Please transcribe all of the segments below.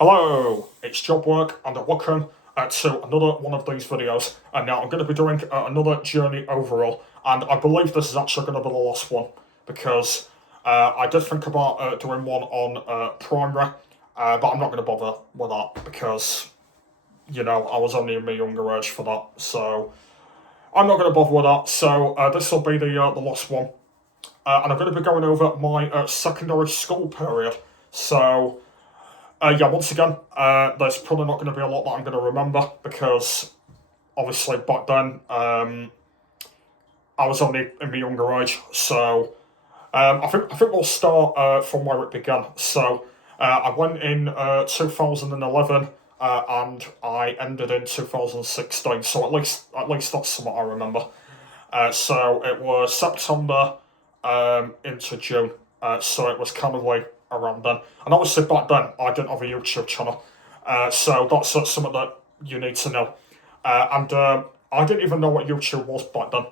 Hello, it's Jobwork and welcome to another one of these videos. And now I'm going to be doing another journey overall, and I believe this is actually going to be the last one because I did think about doing one on primary, but I'm not going to bother with that because I was only in my younger age for that, so I'm not going to bother with that. So this will be the last one, and I'm going to be going over my secondary school period. So. Yeah, once again, there's probably not going to be a lot that I'm going to remember because obviously back then I was only in my younger age. So I think we'll start from where it began. So I went in 2011 and I ended in 2016. So at least that's something I remember. So it was September into June. So it was kind of like around then. And obviously back then I didn't have a YouTube channel. So that's something that you need to know. And I didn't even know what YouTube was back then.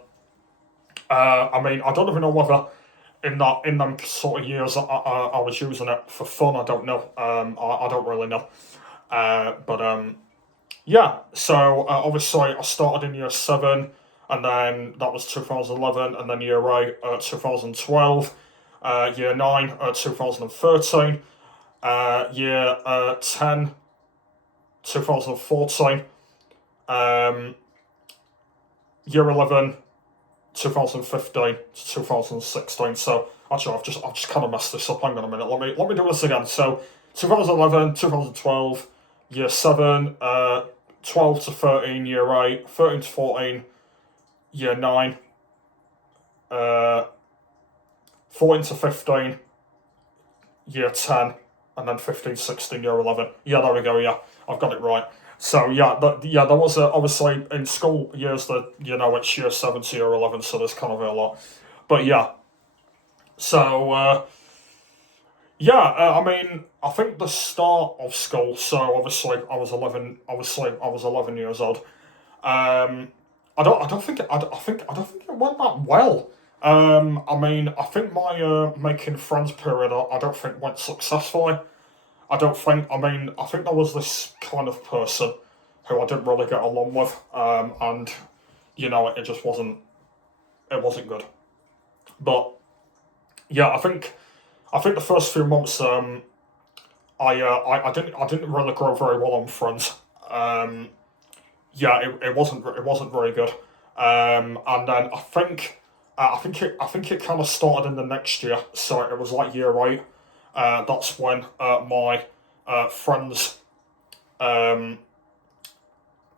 I mean, I don't even know whether in them sort of years I was using it for fun. I don't know. I don't really know. But yeah, so obviously I started in year 7, and then that was 2011, and then year 8, 2012, year 9, 2013, year 10, 2014, um, year 11, 2015 to 2016. So actually, I've just kind of messed this up. Hang on a minute. Let me do this again. So 2011, 2012, year 7, 12 to 13, year 8, 13 to 14, year 9, uh, 14 to 15, year 10, and then 15, 16, year 11. Yeah, there we go. Yeah, I've got it right. So yeah, there was obviously in school years that it's year 7 to year 11, so there's kind of a lot. But yeah, so I mean, I think the start of school. So obviously, I was 11. Obviously, I was 11 years old. Um, I don't think it went that well. I mean, I think my making friends period, I don't think went successfully. I don't think. I mean, I think there was this kind of person who I didn't really get along with, and it just wasn't. It wasn't good. But yeah, I think the first few months, I didn't really grow very well on friends. Um, yeah, it wasn't very good. And then I think it kind of started in the next year, so it was like year 8. That's when my friends um,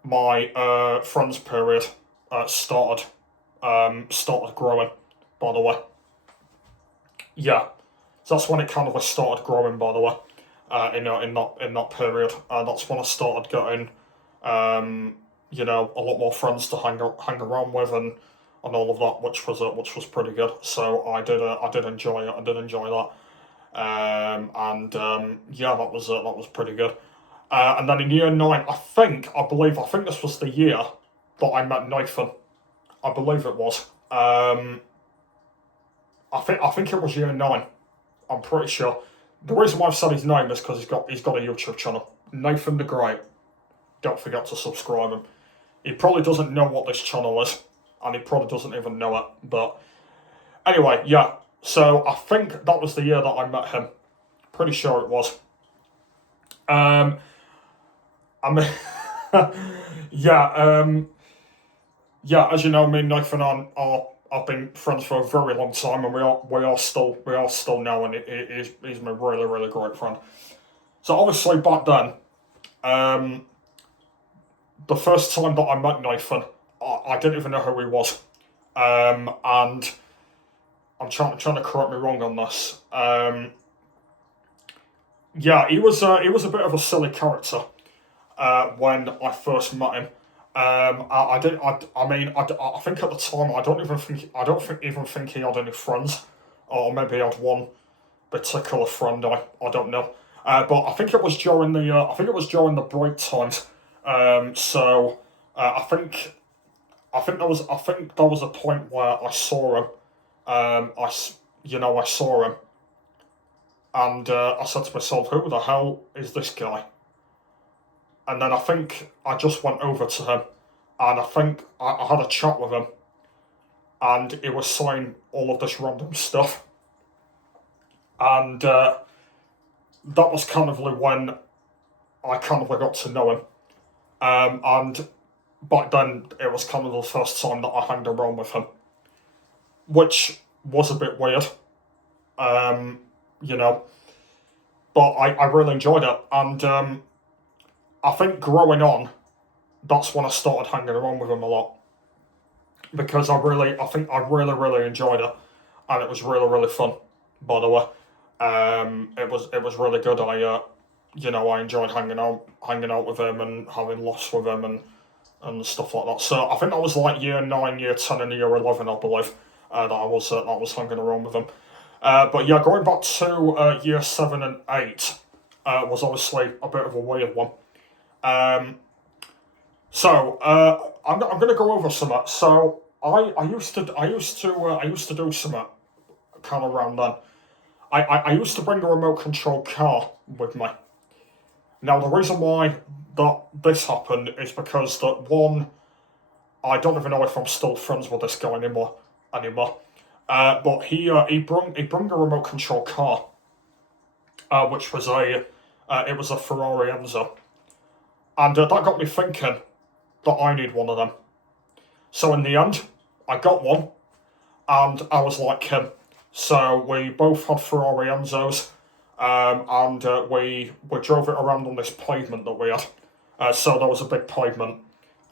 my friends period started growing. By the way, yeah, so that's when it kind of started growing. By the way, in that period, that's when I started getting um, a lot more friends to hang around with and all of that, which was pretty good. So I did enjoy it. I did enjoy that. And yeah, that was pretty good. And then in year 9, I believe this was the year that I met Nathan. I believe it was. I think it was year 9. I'm pretty sure. The reason why I've said his name is because he's got a YouTube channel, Nathan the Great. Don't forget to subscribe him. He probably doesn't know what this channel is, and he probably doesn't even know it. But anyway, yeah. So I think that was the year that I met him. Pretty sure it was. Um, I mean, yeah, yeah. As you know, me and Nathan are I've been friends for a very long time, and we are still now, and he's my really really great friend. So obviously back then, um, the first time that I met Nathan, I didn't even know who he was, and I'm trying to correct me wrong on this. Yeah, he was a bit of a silly character when I first met him. I did. I mean, I think at the time I don't even think he had any friends, or maybe he had one particular friend. I don't know. But I think it was during the break times. So I think there was a point where I saw him. I saw him, and I said to myself, "Who the hell is this guy?" and then I think I just went over to him, and I think I had a chat with him, and he was saying all of this random stuff, and that was kind of like when I kind of like got to know him, and back then it was kind of the first time that I hung around with him, which was a bit weird, um, you know, but I really enjoyed it, and I think growing on, that's when I started hanging around with him a lot, because I think I really enjoyed it, and it was really fun. By the way, it was really good. I enjoyed hanging out with him and having laughs with him and stuff like that. So I think that was like year 9, year 10, and year 11, I believe, that I was hanging around with him. But yeah, going back to year 7 and 8 was obviously a bit of a weird one. Um, I'm going to go over some. So I used to do some kind of around then. I used to bring a remote control car with me. Now the reason why that this happened is because that one, I don't even know if I'm still friends with this guy anymore. But he brung a remote control car, which was it was a Ferrari Enzo, and that got me thinking that I need one of them. So in the end, I got one, and I was like him. So we both had Ferrari Enzos, and we drove it around on this pavement that we had. So there was a big pavement.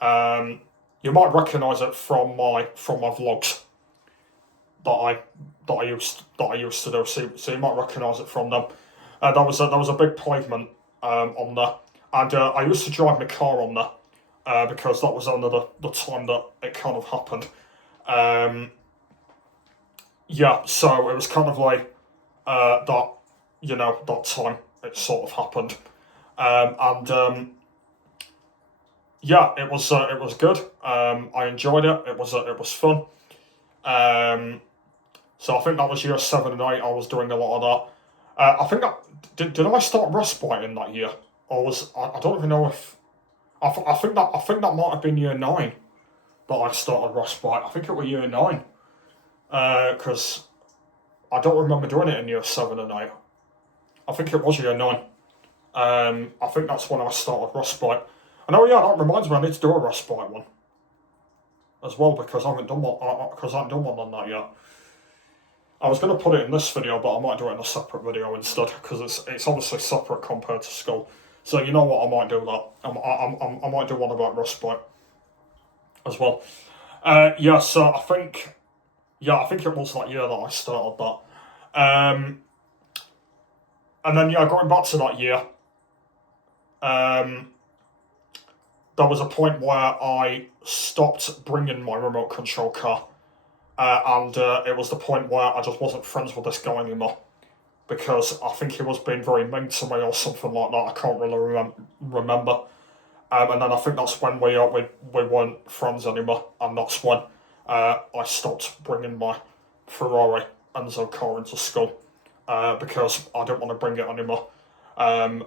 You might recognise it from my vlogs that I used to do. So you might recognise it from them. There was a big pavement on there, and I used to drive my car on there because that was under the time that it kind of happened. Yeah, so it was kind of like that, that time it sort of happened, and yeah, it was good. I enjoyed it. It was fun. Um, so I think that was year 7 and 8. I was doing a lot of that. I think did I start respite in that year, or was I don't even know if I think that might have been year 9 that I started respite. I think it was year 9 because I don't remember doing it in year 7 and 8. I think it was year 9. I think that's when I started respite. And oh yeah, that reminds me, I need to do a respite one as well because I haven't done one. Because I haven't done one on that yet. I was going to put it in this video, but I might do it in a separate video instead because it's obviously separate compared to school. So you know what, I might do that. I might do one about respite as well. Yeah, so I think it was that year that I started that. And then yeah, going back to that year, there was a point where I stopped bringing my remote control car, and it was the point where I just wasn't friends with this guy anymore because I think he was being very mean to me or something like that. I can't really remember. And then I think that's when we weren't friends anymore, and that's when I stopped bringing my Ferrari Enzo car into school because I didn't want to bring it anymore. I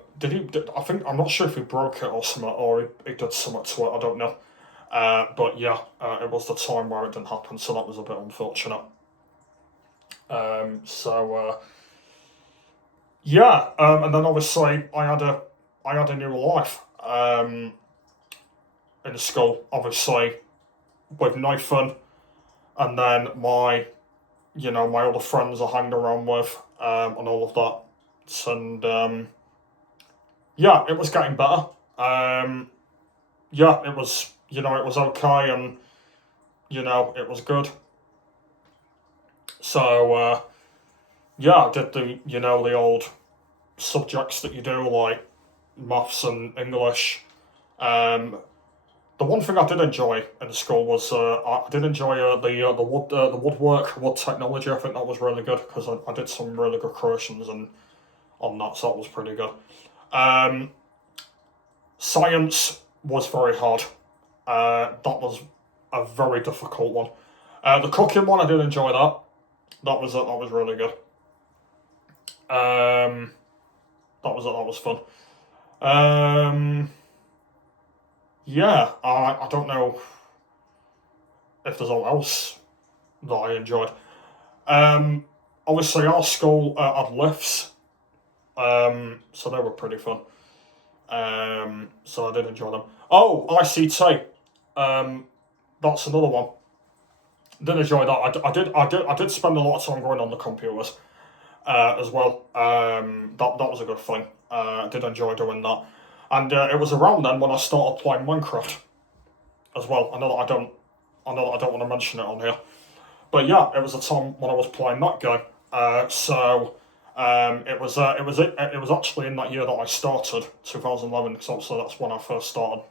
think I'm not sure if he broke it or something, or he did something to it. I don't know. But yeah, it was the time where it didn't happen, so that was a bit unfortunate. Yeah, and then obviously I had a new life in school, obviously with Nathan, and then my other friends I hanged around with, and all of that, and yeah, it was getting better. Yeah, it was it was okay, and it was good. So yeah, I did the old subjects that you do like maths and English. Um, the one thing I did enjoy in school was I did enjoy the woodwork, wood technology. I think that was really good because I did some really good creations and on that, so that was pretty good. Um, Science was very hard. That was a very difficult one. The cooking one, I did enjoy that. That was really good. Um, that was fun. Um, yeah, I don't know if there's all else that I enjoyed. Um, Obviously, our school had lifts, so they were pretty fun. So I did enjoy them. Oh, ICT. Um, that's another one. Did enjoy that. I did spend a lot of time going on the computers as well. That was a good thing. I did enjoy doing that, and it was around then when I started playing Minecraft as well. I know that I don't want to mention it on here, but yeah, it was a time when I was playing that game. It was actually in that year that I started, 2011, because obviously that's when I first started.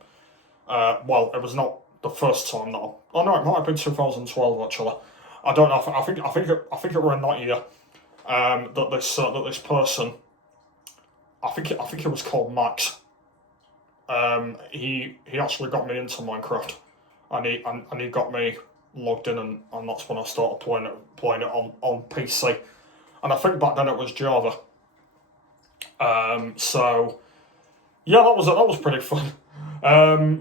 Well, it was not the first time that. Oh no, it might have been 2012 actually. I don't know. I think it were in that year that this person. I think it was called Max. He actually got me into Minecraft, and he got me logged in, and that's when I started playing it on PC. And I think back then it was Java. So yeah, that was pretty fun.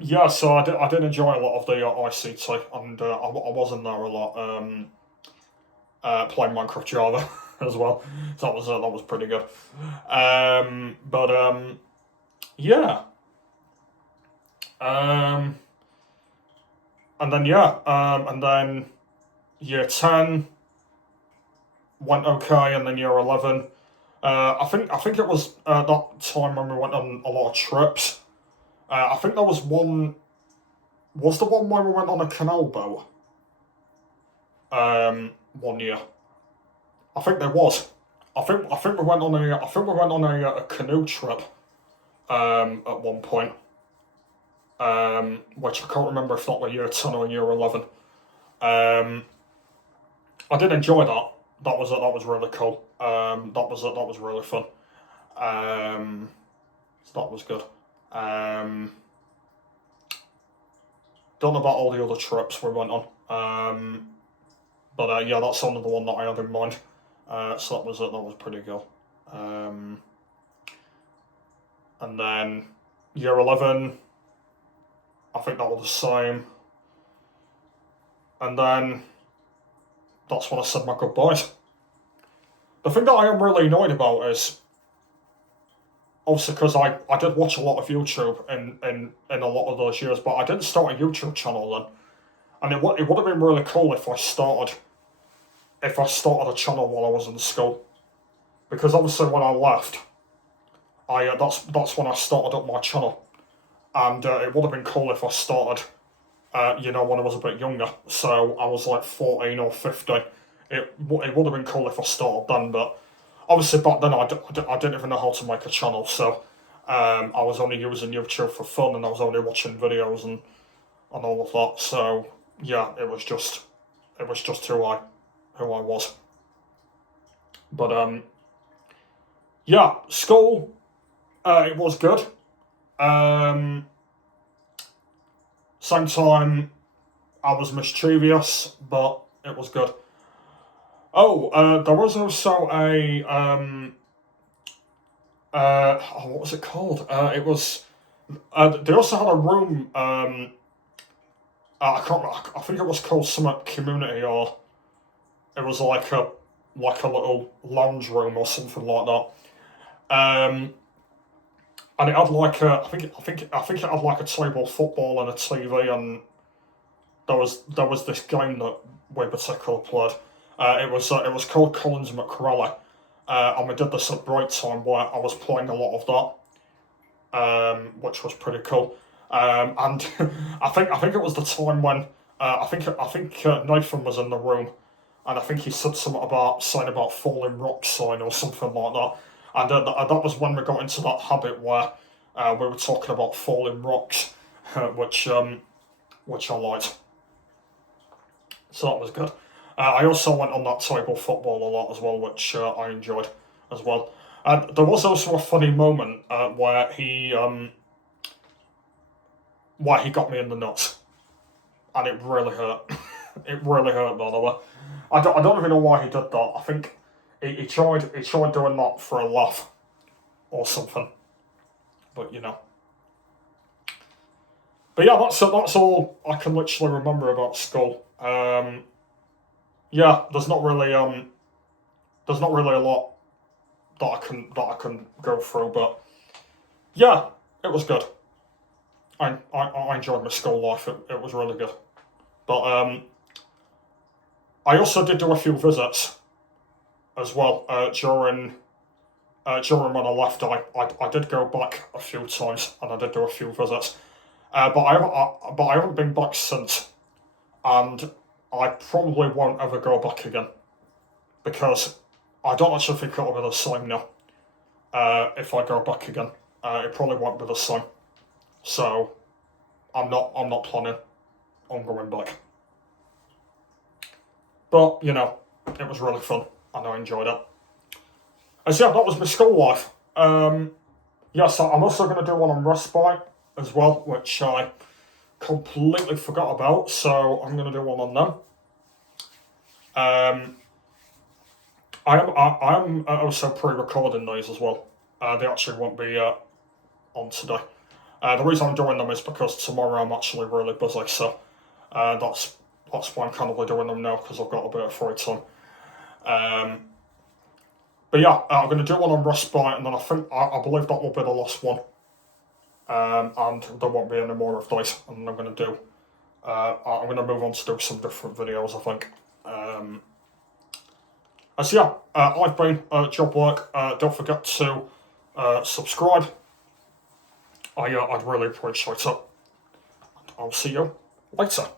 Yeah, so I did enjoy a lot of the ICT, and I was in there a lot, playing Minecraft Java as well. So that was pretty good. But yeah, um, and then and then year 10 went okay, and then year 11. I think it was that time when we went on a lot of trips. I think there was one. Was the one where we went on a canal boat? 1 year. I think there was. I think we went on a canoe trip. At one point. Which I can't remember if that was year 10 or year 11. Um, I did enjoy that. That was really cool. That was really fun. So that was good. Um, don't know about all the other trips we went on. But yeah, that's another one that I had in mind. So that was it. That was pretty good. Um, and then year 11, I think that was the same. And then that's when I said my goodbyes. The thing that I am really annoyed about is obviously because I did watch a lot of YouTube in a lot of those years, but I didn't start a YouTube channel then, and it would have been really cool if I started a channel while I was in school, because obviously when I left, I that's when I started up my channel, and it would have been cool if I started, when I was a bit younger, so I was like 14 or 15. It would have been cool if I started then, but obviously back then I didn't even know how to make a channel, so I was only using YouTube for fun, and I was only watching videos and all of that. So yeah, it was just who I was. But yeah, school it was good. Um, Same time I was mischievous, but it was good. Oh, there was also a what was it called? It was they also had a room. I can't. I think it was called Summit Community, or it was like a little lounge room or something like that. And it had like a. I think it had like a table football and a TV, and there was this game that we particularly played. It was called Collins McCrelly, and we did this at break time where I was playing a lot of that, which was pretty cool. And I think it was the time when I think Nathan was in the room, and I think he said something about saying about falling rock sign or something like that. And that was when we got into that habit where we were talking about falling rocks, which I liked. So that was good. I also went on that table football a lot as well, which I enjoyed as well. And there was also a funny moment where he got me in the nuts, and it really hurt. It really hurt, by the way. I don't even know why he did that. I think he tried doing that for a laugh or something. But you know. But yeah, that's all I can literally remember about school. Yeah, there's not really a lot that I can go through, but yeah, it was good. I enjoyed my school life. It was really good. But I also did do a few visits as well during when I left. I did go back a few times and I did do a few visits. But I haven't been back since, and I probably won't ever go back again because I don't actually think it'll be the same now. If I go back again, it probably won't be the same. So I'm not planning on going back. But you know, it was really fun and I enjoyed it. And so yeah, that was my school life. Yeah, so I'm also going to do one on respite as well, which I completely forgot about. So I'm going to do one on them. I'm also pre-recording these as well. They actually won't be on today. The reason I'm doing them is because tomorrow I'm actually really busy, so that's why I'm kind of doing them now, because I've got a bit of free time. But yeah, I'm going to do one on respite, and then I believe that will be the last one. And there won't be any more of these, and I'm going to move on to do some different videos, I think. So yeah, I've been Job Work. Don't forget to subscribe. I'd really appreciate it. I'll see you later.